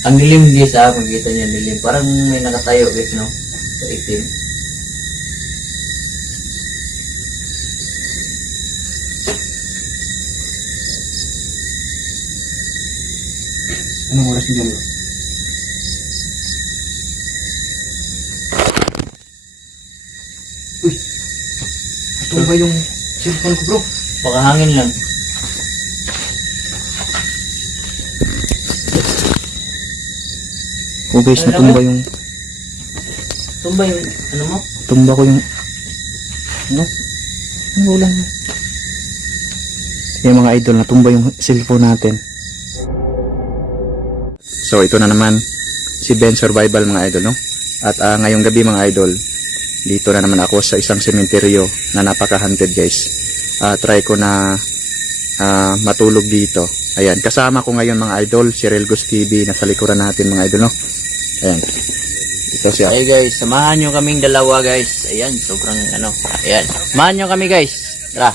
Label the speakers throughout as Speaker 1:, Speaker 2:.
Speaker 1: Ang dilim guys ah, makikita niyo ang dilim. Parang may nakatayo guys no? Sa itim.
Speaker 2: Anong oras niyo dyan? Uy! Ito ba yung cellphone ko bro?
Speaker 1: Baka hangin lang.
Speaker 2: Oh guys, natumba
Speaker 1: ba?
Speaker 2: yung...
Speaker 1: Tumba yung ano mo?
Speaker 2: Tumba ko yung... Ano? Ang ulan mo. Yung mga idol, natumba yung cellphone natin. So ito na naman si Ben Survival mga idol no. At ah, ngayong gabi mga idol, dito na naman ako sa isang sementeryo na napaka-haunted guys. Ah, try ko na ah, matulog dito. Ayan, kasama ko ngayon mga idol, si Relgos TV, nasa likuran natin mga idol no. Ayan. Ito siya.
Speaker 1: Ay guys, samahan nyo kaming dalawa guys. Ayan, sobrang ano. Ayan. Samahan nyo kami guys. Tara.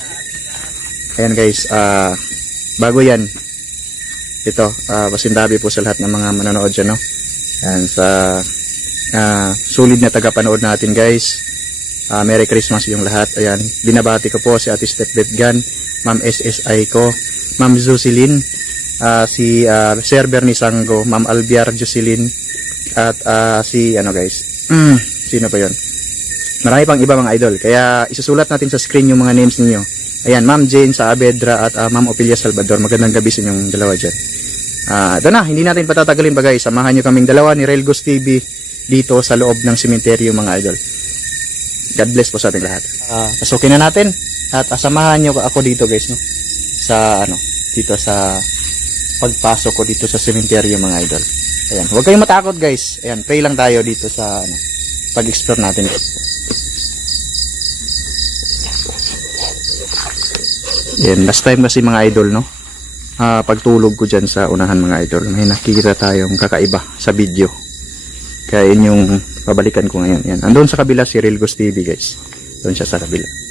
Speaker 2: Ayan guys, ah bago yan, ito, ah pasindabi po sa lahat ng mga manonood dyan, no? Ayan, sa ah, sulit na tagapanood natin guys. Ah, Merry Christmas yung lahat. Ayan, binabati ko po si Ate Step Betgan, Ma'am SSI ko, Ma'am Jocelyn, ah, si ah, Sir Bernie Sango, Ma'am Albiar Jocelyn, at ah, si ano guys, mm, sino pa yon? Marami pang iba mga idol. Kaya isusulat natin sa screen yung mga names ninyo. Ayan, Ma'am Jane Saavedra at ah, Ma'am Opilia Salvador. Magandang gabi sa inyong dalawa dyan. Ah, ito na, hindi natin patatagalin pa guys. Samahan nyo kaming dalawa ni Relgos TV dito sa loob ng sementeryo mga idol. God bless po sa ating lahat. Ah, pasukin na natin at ah, samahan nyo ako dito guys no. Sa ano, dito sa pagpasok ko dito sa sementeryo mga idol. Ayan, huwag kayong matakot guys. Ayan, pray lang tayo dito sa ano, pag-explore natin guys. Yan, last time kasi mga idol, no? Ah, pagtulog ko dyan sa unahan mga idol, may nakikita tayong kakaiba sa video. Kaya yun yung babalikan ko ngayon. Yan. Andun sa kabila si Rilgos TV guys. Doon siya sa kabila.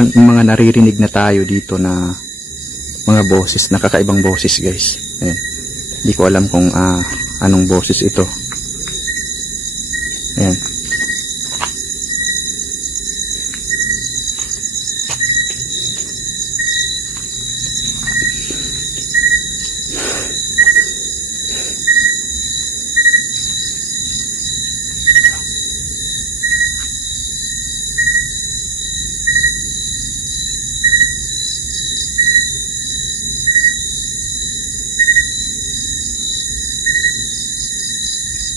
Speaker 2: Mga naririnig na tayo dito na mga boses, nakakaibang boses guys. Ayan. Hindi ko alam kung ah, anong boses ito. Ayan.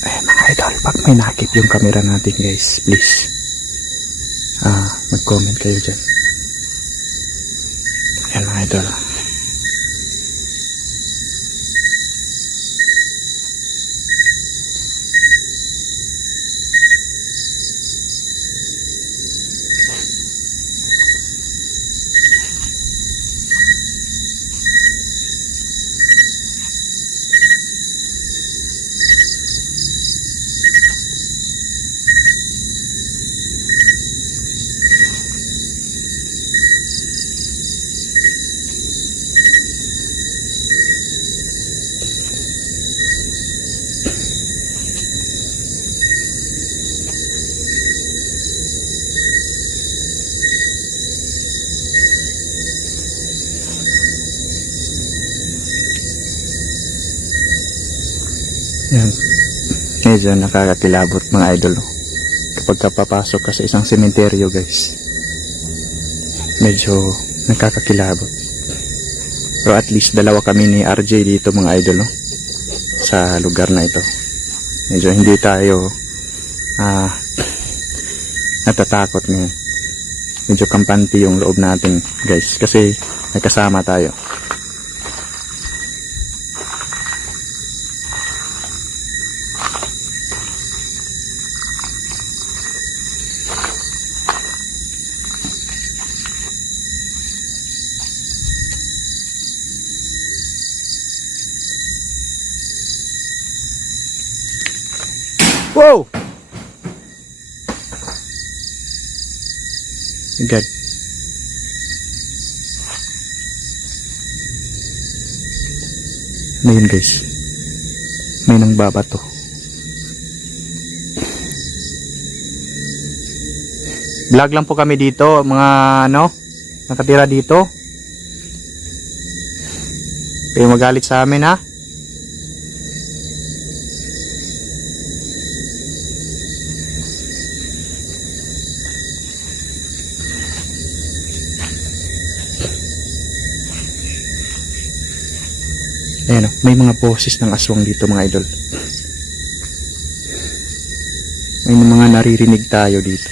Speaker 2: Eh mga idol, pag may nakip yung camera natin guys, please. Ah, mag-comment kayo dyan. Ayan mga idol. Ayan. Medyo nakakakilabot mga idol. Kapag ka papasok ka sa isang sementeryo guys, medyo nakakakilabot. Pero at least dalawa kami ni RJ dito mga idol no? sa lugar na ito. Medyo hindi tayo ah natatakot ngayon. Medyo kampante yung loob natin guys kasi may tayo. God. Ano guys? May nang babato. Vlog lang po kami dito, mga ano, nakatira dito. Kayo magalit sa amin ha? Ayan o, may mga boses ng aswang dito mga idol. May mga naririnig tayo dito.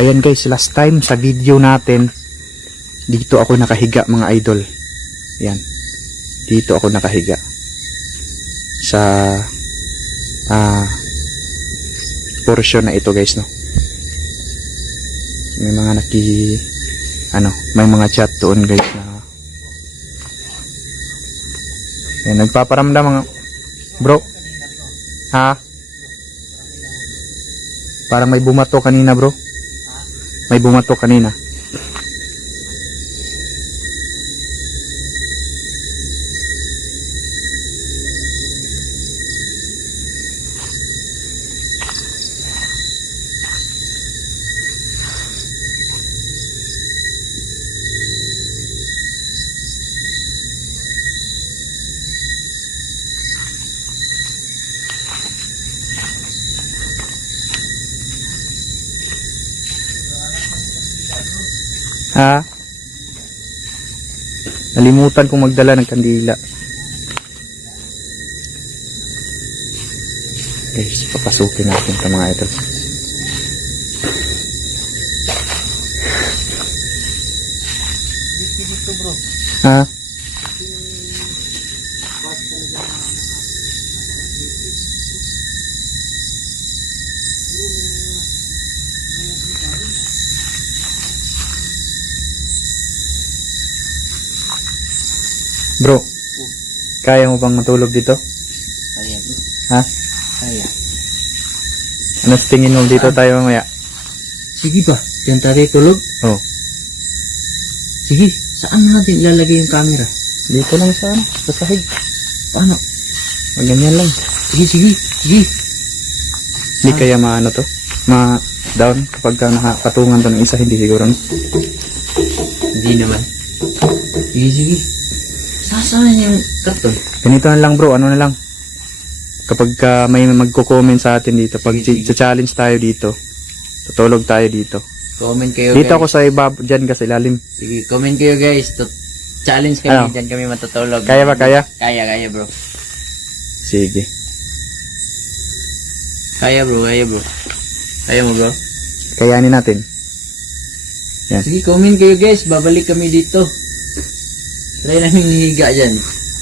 Speaker 2: Ayan guys, last time sa video natin, dito ako nakahiga mga idol. Ayan. Dito ako nakahiga. Sa ah portion na ito guys no. May mga naki ano, may mga chat doon guys na Ayan, nagpaparamdam mga bro. Ha? Parang may bumato kanina bro. May bumato kanina. Nalimutan kong magdala ng kandila. Guys, papasukin natin ito mga idol. Ha? Bro, kaya mo bang matulog dito?
Speaker 1: Kaya bro.
Speaker 2: Ha?
Speaker 1: Kaya.
Speaker 2: Ano sa tingin mo dito tayo mamaya?
Speaker 1: Sige ba? Diyan tayo tulog?
Speaker 2: Oh,
Speaker 1: Sige. Saan natin ilalagay yung camera?
Speaker 2: dito lang sa ano, sa sahig.
Speaker 1: Paano?
Speaker 2: O, ganyan lang.
Speaker 1: Sige, sige. Sige.
Speaker 2: Hindi kaya maano to? Ma down kapag ka nakapatungan to ng isa, hindi siguro.
Speaker 1: Hindi naman. Sige, sige. Sasaan yung karton?
Speaker 2: Ganito na lang bro, ano na lang. Kapag ka may magko-comment sa atin dito, pag challenge tayo dito, tutulog tayo dito.
Speaker 1: Comment kayo
Speaker 2: Dito
Speaker 1: guys.
Speaker 2: ako sa ibab, dyan ka sa ilalim.
Speaker 1: Sige, comment kayo guys. To challenge kami.
Speaker 2: Ano?
Speaker 1: Diyan kami matutulog.
Speaker 2: Kaya ba, kaya?
Speaker 1: Kaya, kaya bro.
Speaker 2: Sige.
Speaker 1: Kaya bro, kaya bro. Kaya mo bro?
Speaker 2: Kayanin natin. Yan.
Speaker 1: Sige, comment kayo guys. Babalik kami dito. Try namin higa dyan.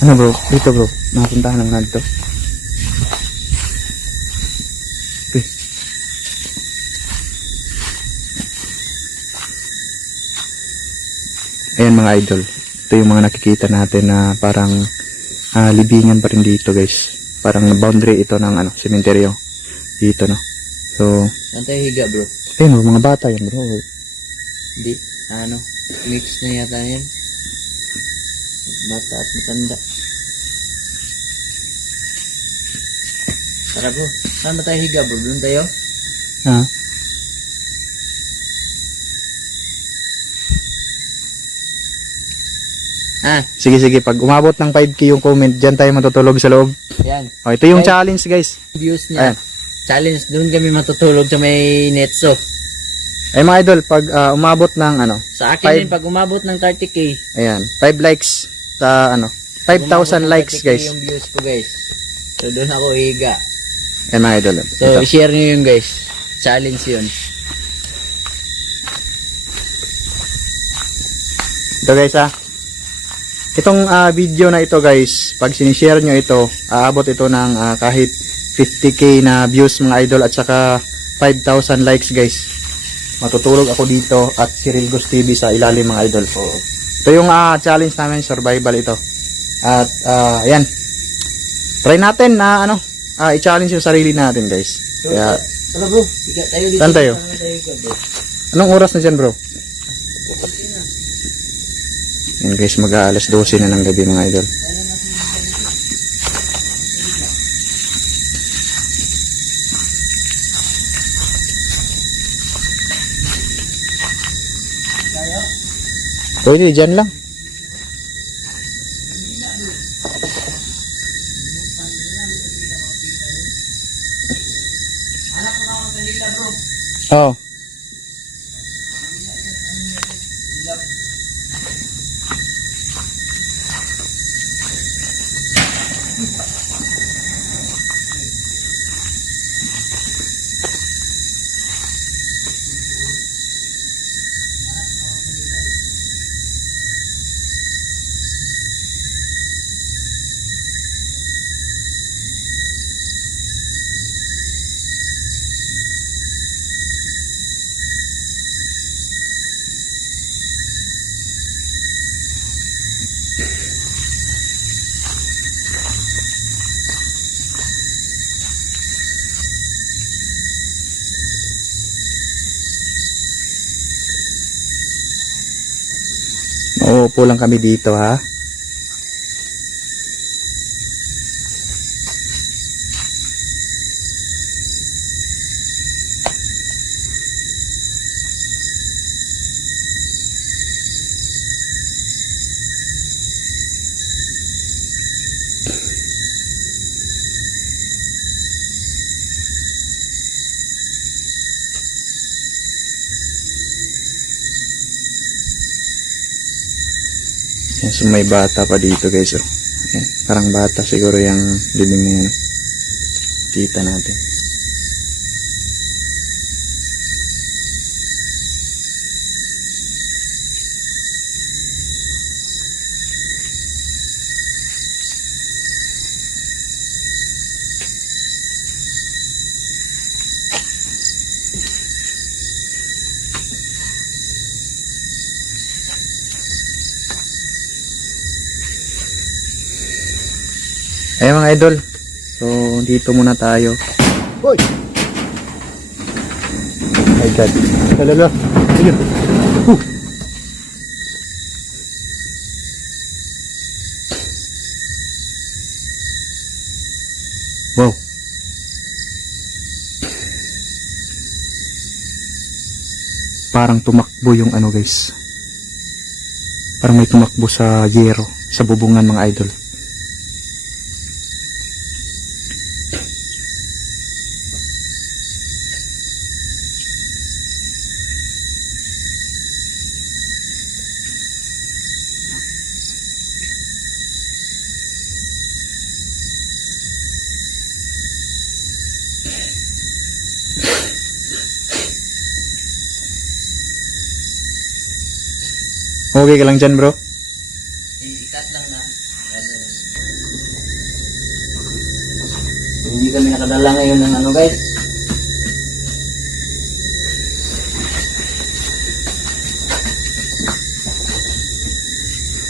Speaker 2: Ano bro? Dito bro. Nakapuntahan ng nagto. Uy. Ayan mga idol. Ito yung mga nakikita natin na parang ah, libingan pa rin dito guys. Parang boundary ito ng ano, sementeryo. Dito no. So,
Speaker 1: Saan tayo higa bro?
Speaker 2: ayun bro, mga bata yan bro.
Speaker 1: Hindi. Ano? Mix na yata yan. Bata at matanda. Tara bro. Saan ba tayo higa bro? Doon tayo?
Speaker 2: Ha?
Speaker 1: Ah,
Speaker 2: Sige, sige. Pag umabot ng 5k yung comment, dyan tayo matutulog sa loob.
Speaker 1: yan.
Speaker 2: O, ito yung
Speaker 1: Okay.
Speaker 2: challenge, guys.
Speaker 1: Views niya.
Speaker 2: Ayan.
Speaker 1: Challenge, doon kami matutulog sa may netso.
Speaker 2: Ay, mga idol, pag ah, umabot ng, ano,
Speaker 1: Sa akin
Speaker 2: Five.
Speaker 1: din, pag umabot ng 30k,
Speaker 2: ayan, 5 likes sa, ano, 5,000
Speaker 1: umabot ng
Speaker 2: likes,
Speaker 1: 30K
Speaker 2: guys.
Speaker 1: yung views ko, guys. So, doon ako higa.
Speaker 2: Ayan, mga idol.
Speaker 1: So,
Speaker 2: Ito.
Speaker 1: i-share nyo yun, guys. Challenge yun.
Speaker 2: Ito, guys, ah. Itong ah, video na ito, guys, pag sinishare nyo ito, aabot ito ng ah, kahit 50k na views, mga idol, at saka 5,000 likes, guys. Matutulog ako dito at si Rilgos TV sa ilalim, mga idol. Ito yung ah, challenge namin, survival ito. At, ah, ayan. Try natin na, ano, ah, i-challenge yung sarili natin, guys. Kaya,
Speaker 1: Tara, bro. Higa tayo dito.
Speaker 2: Saan tayo?
Speaker 1: Bro?
Speaker 2: Anong oras na dyan, bro? Yan guys, mag alas 12 na ng gabi mga idol. Pwede, dyan lang. Oh. Uupo lang kami dito ha. May bata pa dito guys. Oh. Yan, parang bata siguro yung living na yan. Kita natin. Idol. So, dito muna tayo. Hoy! My God. Talala. Ayun. Huh. Wow. Parang tumakbo yung ano guys. Parang may tumakbo sa yero, sa bubungan mga idol. Okay ka lang dyan bro?
Speaker 1: Ikat lang na. Hindi kami nakadala ngayon ng ano guys.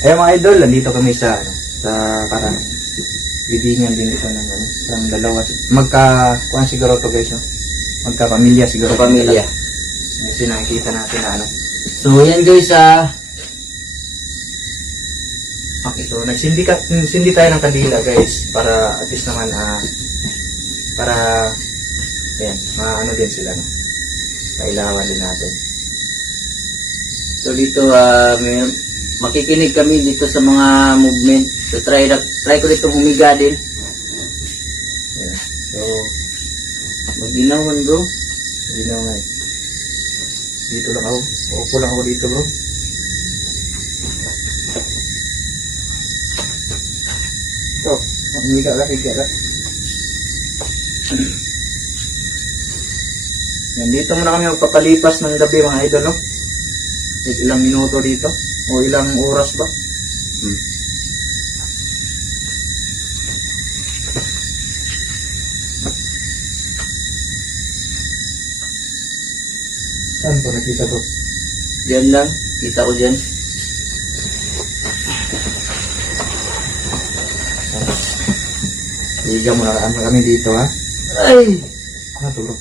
Speaker 2: Eh mga idol, nandito kami sa ano, sa parang bibingan din ito ng ano, parang dalawa. Magka, kuhan siguro to guys, no? Magka pamilya siguro.
Speaker 1: Pamilya.
Speaker 2: Kasi nakikita natin na ano.
Speaker 1: So yan guys ah.
Speaker 2: Okay, so nagsindi, ka, nagsindi tayo ng kandila guys para at least naman ah para ayan, maano din sila no. Kailangan din natin.
Speaker 1: So dito ah may makikinig kami dito sa mga movement. So try, na- try ko dito humiga din. Ayan. So, maginawan bro. Maginawan.
Speaker 2: Dito lang ako. Upo lang ako dito bro. Humiga ka, higa ka. Yan, dito muna kami magpapalipas ng gabi mga idol, no? Kahit ilang minuto dito. O ilang oras ba?
Speaker 1: Hmm.
Speaker 2: Saan ko nakita to?
Speaker 1: Diyan lang. Kita ko dyan.
Speaker 2: Higa muna ano kami dito, ha?
Speaker 1: Ay!
Speaker 2: Ano to, bro?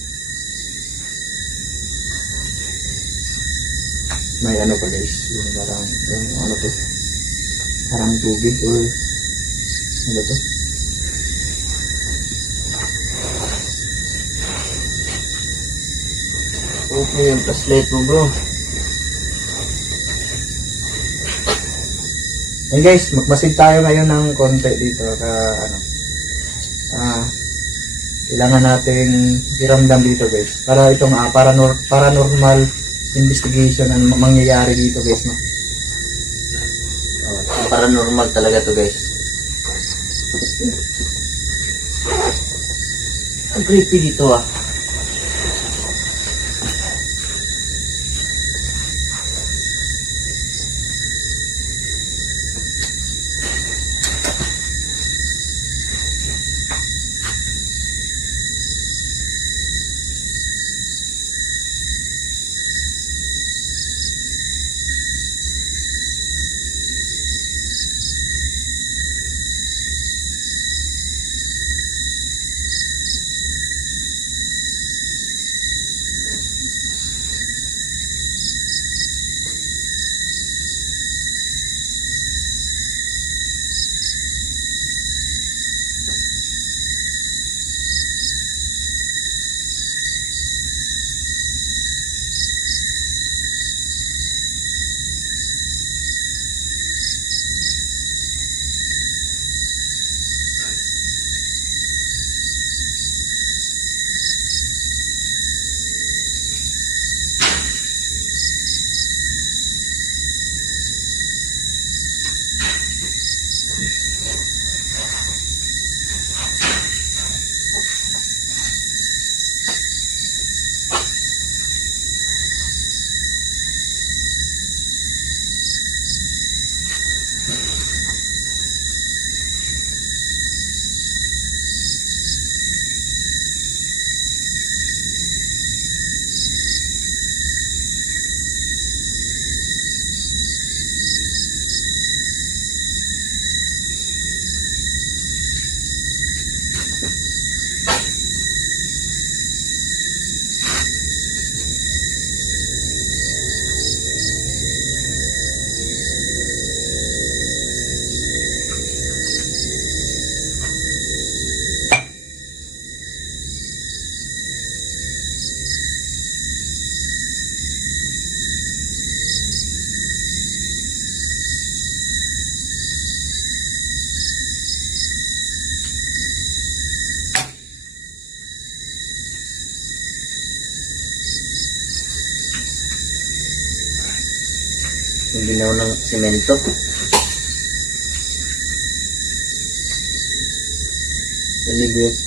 Speaker 2: May ano pa guys, yung parang, yung ano to, parang tubig or ano ba to?
Speaker 1: Okay, yung flashlight mo bro.
Speaker 2: Hey guys, magmasid tayo ngayon ng konti dito ka ano. Kailangan nating iramdam dito guys. Para itong ah, paranor- paranormal investigation ang mangyayari dito guys, no.
Speaker 1: Oh, paranormal talaga to guys. Ang creepy dito ah. Ng semento. Deliberate.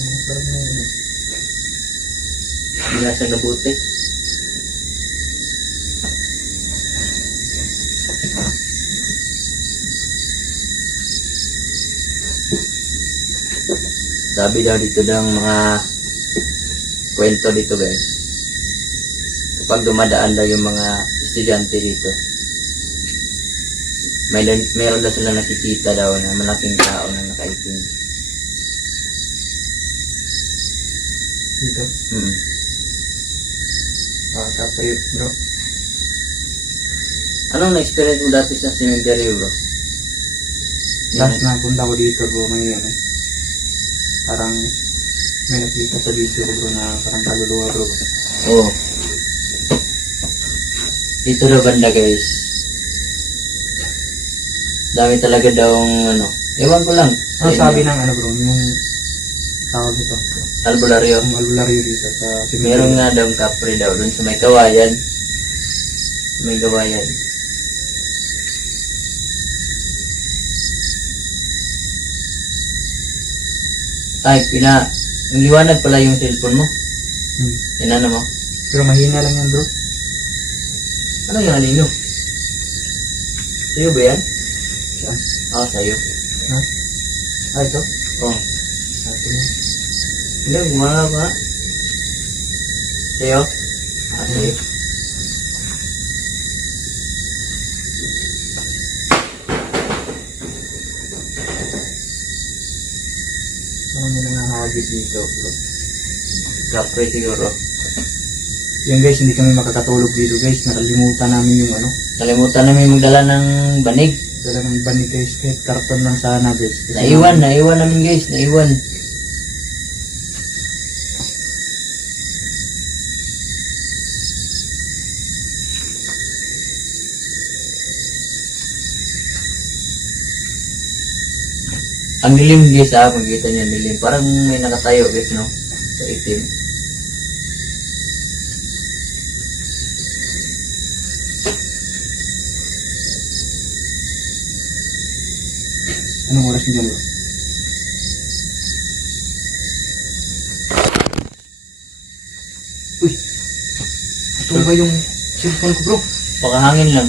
Speaker 2: Ah, parang.
Speaker 1: Binasag na buti. Sabi daw dito ng mga kwento dito guys. Kapag dumadaan daw yung mga estudyante dito, may meron daw sila nakikita daw na malaking tao na nakaitim.
Speaker 2: Dito.
Speaker 1: Mm.
Speaker 2: Ah, kaprip, bro.
Speaker 1: Anong na-experience mo dati sa cemetery bro?
Speaker 2: Last na punta ko dito, bro, may ano. Parang may nakita sa video ko, bro, na parang kaluluwa, bro.
Speaker 1: Oo. Dito daw banda guys. Dami talaga daw ano. Ewan ko lang.
Speaker 2: Ano sabi ng ano bro, yung tawag ito,
Speaker 1: Albularyo.
Speaker 2: yung albularyo dito sa
Speaker 1: Meron nga daw kapre daw dun sa may kawayan. Sa may kawayan. Ay, pina... Ang liwanag pala yung cellphone mo.
Speaker 2: Hmm.
Speaker 1: Inano mo?
Speaker 2: Pero mahina lang yan bro.
Speaker 1: Ano yung anino? Sa'yo ba yan?
Speaker 2: Saan?
Speaker 1: Ah, sa'yo.
Speaker 2: Ha? Ah, ito?
Speaker 1: Oh.
Speaker 2: Sa atin yan.
Speaker 1: Hindi, gumana ba? Sa'yo? Ah, sa'yo.
Speaker 2: Ano nyo nangahagis dito bro?
Speaker 1: Kapre siguro.
Speaker 2: Yan guys, hindi kami makakatulog dito guys. Nakalimutan namin yung ano.
Speaker 1: Kalimutan namin magdala ng banig.
Speaker 2: Dala ng banig guys. Kahit karton lang sana guys. Kasi
Speaker 1: Naiwan, naiwan namin guys, naiwan. Ang dilim guys ah, makikita niyo ang dilim. Parang may nakatayo guys no, sa itim.
Speaker 2: Anong oras nyo bro? Uy! Ito ba yung cellphone ko bro?
Speaker 1: Baka hangin lang.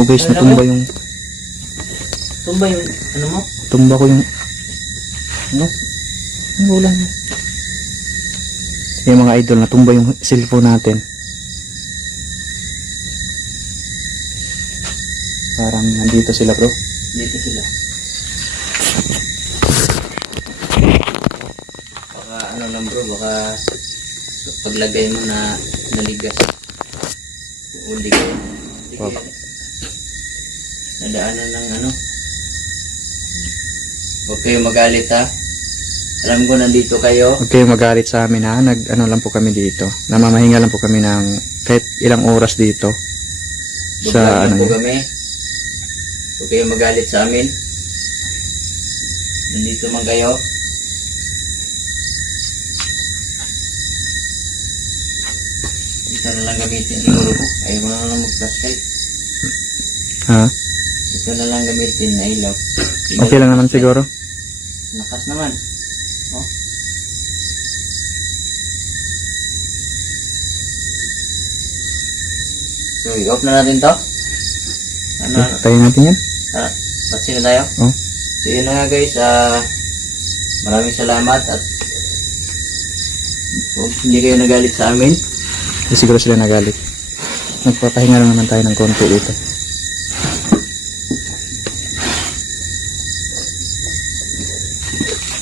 Speaker 2: Oh guys,
Speaker 1: Ano
Speaker 2: natumba
Speaker 1: ba?
Speaker 2: yung...
Speaker 1: Tumba yung, ano mo?
Speaker 2: Tumba ko yung... Ano? Ano ulan yun? Yung mga idol, natumba yung cellphone natin. Parang nandito sila bro.
Speaker 1: Dito sila. Baka ano lang bro, baka paglagay mo na naligas. Uli ka.
Speaker 2: Opo.
Speaker 1: Nadaanan ng ano. Huwag kayo magalit ha. Alam ko nandito kayo.
Speaker 2: Huwag kayong magalit sa amin ha. Nag, ano lang po kami dito. Namamahinga lang po kami ng kahit ilang oras dito. Sa
Speaker 1: Buglag
Speaker 2: ano
Speaker 1: po
Speaker 2: yun.
Speaker 1: kami. Huwag kayo magalit sa amin. Nandito man kayo. Ito na lang gamitin siguro ko. Ayaw ko na lang mag-flashlight.
Speaker 2: Ha?
Speaker 1: Ito na lang gamitin na ilaw.
Speaker 2: Okay lang naman siguro.
Speaker 1: Nakas naman. Oh. So, i-off na natin to. Ano, ano?
Speaker 2: Tayo natin yan.
Speaker 1: Ah, patsi na tayo?
Speaker 2: Oh.
Speaker 1: So yun na nga guys, ah maraming salamat at huwag hindi kayo nagalit sa amin.
Speaker 2: Hindi siguro sila nagalit. Nagpapahinga lang naman tayo ng konti dito.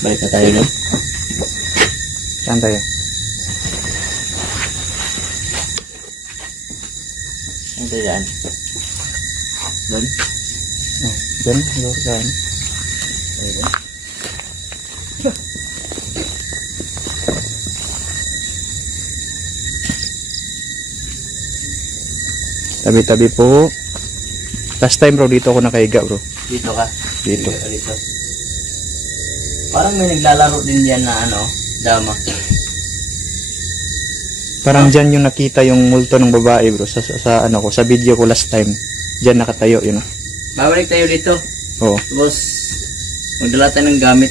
Speaker 1: Balik na tayo doon.
Speaker 2: Saan tayo?
Speaker 1: Ano tayo dyan? Doon?
Speaker 2: Oh, dyan. Siguro saan?
Speaker 1: Tayo doon.
Speaker 2: Tabi-tabi po. Last time bro, dito ako nakahiga bro.
Speaker 1: Dito ka.
Speaker 2: Dito.
Speaker 1: ka Dito. Parang may naglalaro din yan na ano, dama.
Speaker 2: Parang dyan yung nakita yung multo ng babae bro. Sa, sa, sa ano ko, sa video ko last time. Dyan nakatayo yun. oh.
Speaker 1: Babalik tayo dito.
Speaker 2: Oo.
Speaker 1: Tapos, magdala tayo ng gamit.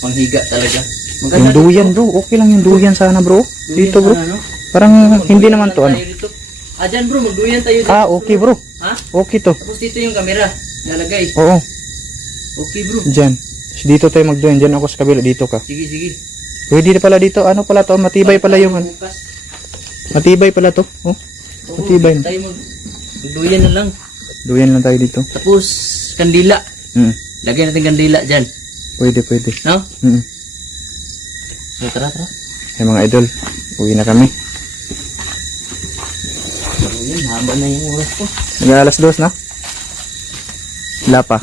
Speaker 1: Panghiga talaga.
Speaker 2: Yung duyan bro, okay lang yung duyan sana bro. Dito bro.
Speaker 1: Ano?
Speaker 2: Parang hindi naman to ano.
Speaker 1: Dito. Ah, dyan bro, magduyan tayo dito.
Speaker 2: Ah, okay bro.
Speaker 1: Ha?
Speaker 2: Okay to.
Speaker 1: Tapos dito yung camera. Nalagay.
Speaker 2: Oo,
Speaker 1: Okay bro.
Speaker 2: dyan. Dito tayo magduyan. Dyan ako sa kabila. Dito ka.
Speaker 1: Sige, sige.
Speaker 2: Pwede pala dito. Ano pala to? Matibay pala yung ano. Matibay pala to. Oh,
Speaker 1: Oo,
Speaker 2: Matibay.
Speaker 1: Tayo mag... Magduyan na lang.
Speaker 2: duyan lang tayo dito.
Speaker 1: Tapos, kandila.
Speaker 2: Mm.
Speaker 1: Lagay natin kandila dyan.
Speaker 2: Pwede, pwede.
Speaker 1: No?
Speaker 2: Mm.
Speaker 1: So, tara, tara.
Speaker 2: Ay mga idol, uwi na kami.
Speaker 1: So, yun, haba na yung oras ko.
Speaker 2: Mag alas dos na? Wala pa.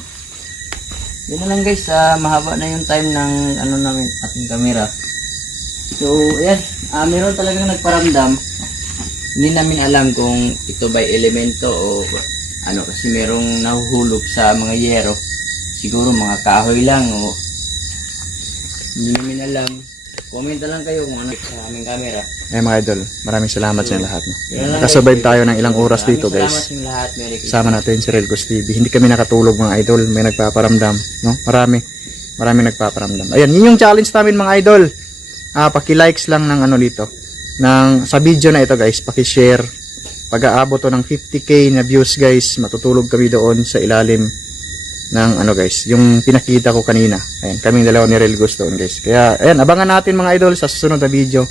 Speaker 1: Yun na lang guys, ah, mahaba na yung time ng ano namin, ating camera. So, ayan, ah, meron talagang nagparamdam Hindi namin alam kung ito ba elemento o ano kasi merong nahuhulog sa mga yero. Siguro mga kahoy lang o hindi namin alam. Comment lang kayo kung ano sa aming camera.
Speaker 2: Eh mga idol, maraming salamat sa inyo lahat. No? Nakasurvive
Speaker 1: guys.
Speaker 2: tayo ng ilang oras dito guys.
Speaker 1: sa lahat.
Speaker 2: Sama natin si Relgos TV. Hindi kami nakatulog mga idol. May nagpaparamdam. No? Marami. Marami nagpaparamdam. Ayan, yun yung challenge namin mga idol. Ah, paki-likes lang ng ano dito. Ng, sa video na ito guys, paki-share. Pag aabot to ng 50k na views guys, matutulog kami doon sa ilalim ng ano guys, yung pinakita ko kanina. Ayan, kaming dalawa ni Relgos doon guys. Kaya, ayan, abangan natin mga idol sa susunod na video.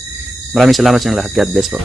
Speaker 2: Maraming salamat sa lahat. God bless po.